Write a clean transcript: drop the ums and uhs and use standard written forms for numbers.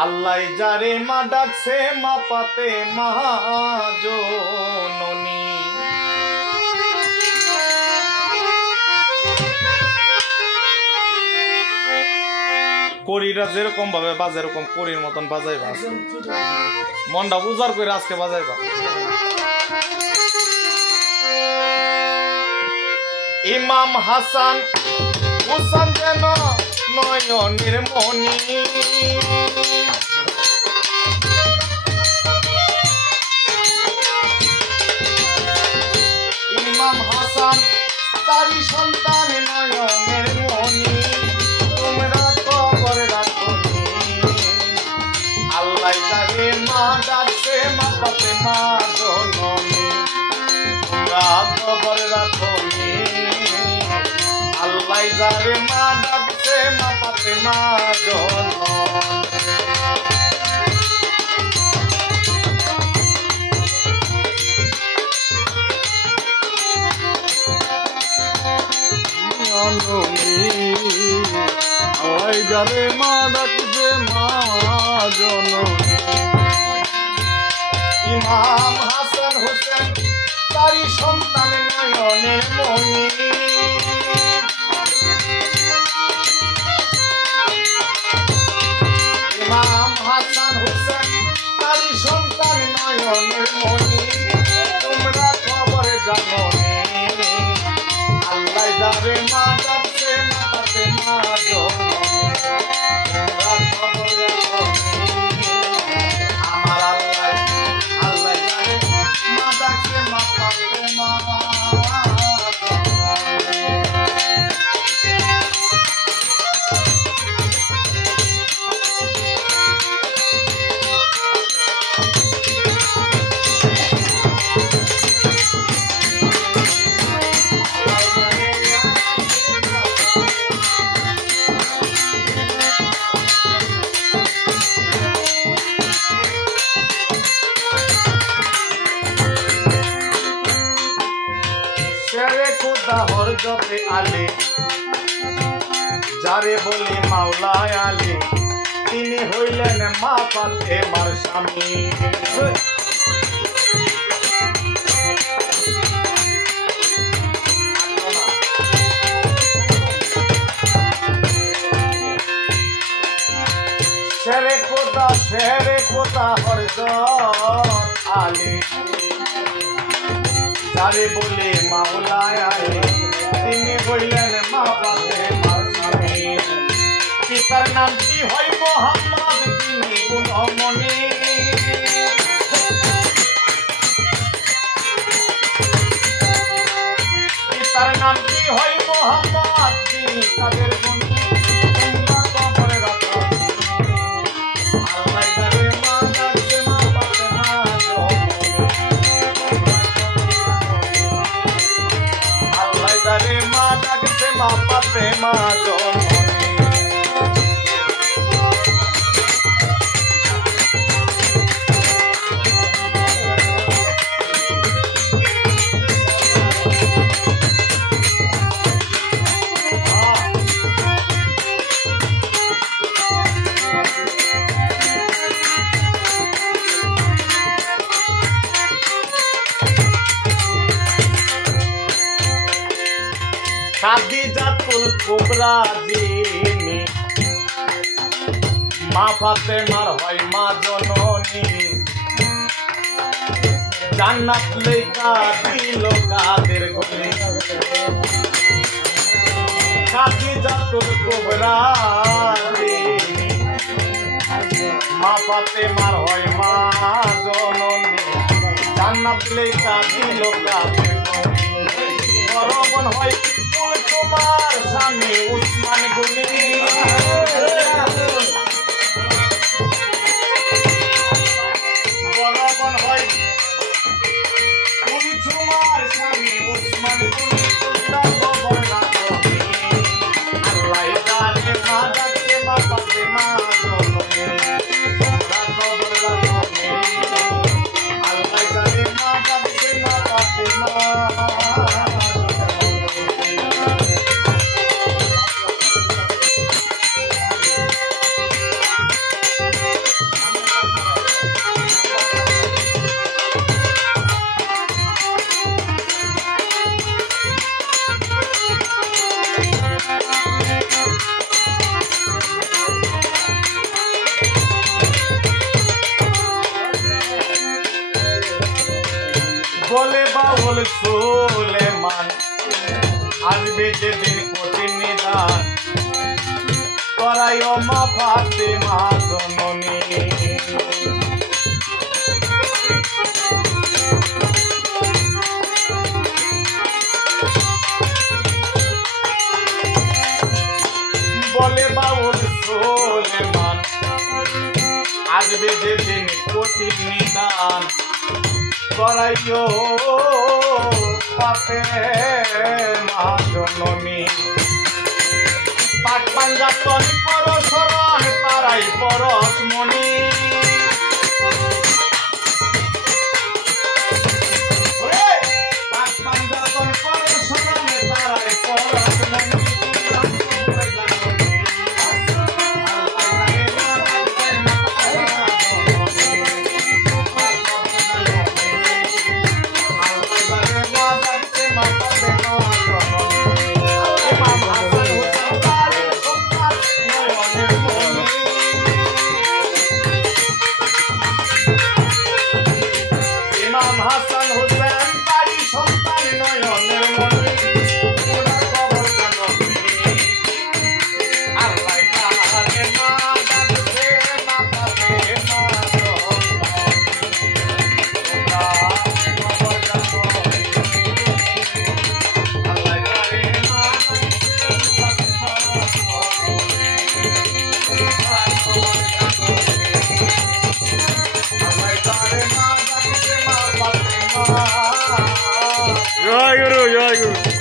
আল্লাহ যারে মা ডাকছে মা পাতে মহাজননী করিরা যেরকম ভাবে বাজে এরকম করির মতন বাজাইবা মনটা উজাড় করে আজকে বাজাইবা ইমাম হাসান হুসান যেন নয়নের মণি ইমাম হাসান তারি সন্তান নয়নের মণি তোমরা খবর রাখো আল্লাহ যারে মা ডাকছে মা পাতে মা জননী তোমরা খবর রাখো আল্লাহ যারে মা ডাকছে মা পাতে মা আল্লাহ যারে মা ডাকছে মা জননী ইমাম হাসান হোসেন তারি সন্তান নয়নের মণি ইমাম হাসান হোসেন তারি সন্তান নয়নের মণি তোমরা খবর জানো আল্লাহ যারে মা ডাকছে মা পাতে মা জননী তোমরা খবর জানো আমার আল্লাহ যারে মা ডাকছে মা পাতে মা হরজতে আলে যারে বলে মাওলায় আলে তিনি হইলেন মা পাতে মার স্বামী শেরে কোথা হরজত আলে যারে বলে মাওলায় আলে তিনি হইলেন মা পাতে মার স্বামী পিতার নামটি হয় মোহাম্মদ তিনি গুণমণি পিতার নামটি হয় মোহাম্মদ তিনি কাদের গুণী তোমরা খবর রাখো আল্লাহ যারে মা ডাকছে মা পাতে মা আল্লাহ যারে মা ডাকছে মা পাতে মা জননী খাদিজাতুল কুবরা যিনি মা ফাতেমার হয় মা জননী জান্নাত লেখা দিল কাদের গলি খাদিজাতুল কুবরা যিনি মা ফাতেমার হয় মা জননী জান্নাত লেখা দিল কাদের বরবন হয় তোমার স্বামী উসমান গনি বরবন হয় তুমি তোমার স্বামী উসমান গনি তোমরা খবর রাখো আল্লাহ যারে মা ডাকছে মা পাতে মা জননী তোমরা খবর রাখো আল্লাহ যারে মা ডাকছে মা পাতে মা সুলেমান আসবে যেদিন কঠিন নিদান করাইও মা ফাতেমা জননী বলে বাউল সুলেমান আসবে যেদিন কঠিন নিদান করাইও ফাতেমা জননী পাক পাঞ্জাতন পরশরণ তারাই পরশমণি পাক পাঞ্জাতন পরশরণ তারাই পরশমণি হাসান হুসেন বাড়ি সন্তান নয়নের মনি ওরা খবর জানো আল্লাহ তাআলা মা ডাকছে মা ফাতেমা ওরা খবর জানো আল্লাহ তাআলা মা Jai Guru, Jai Guru.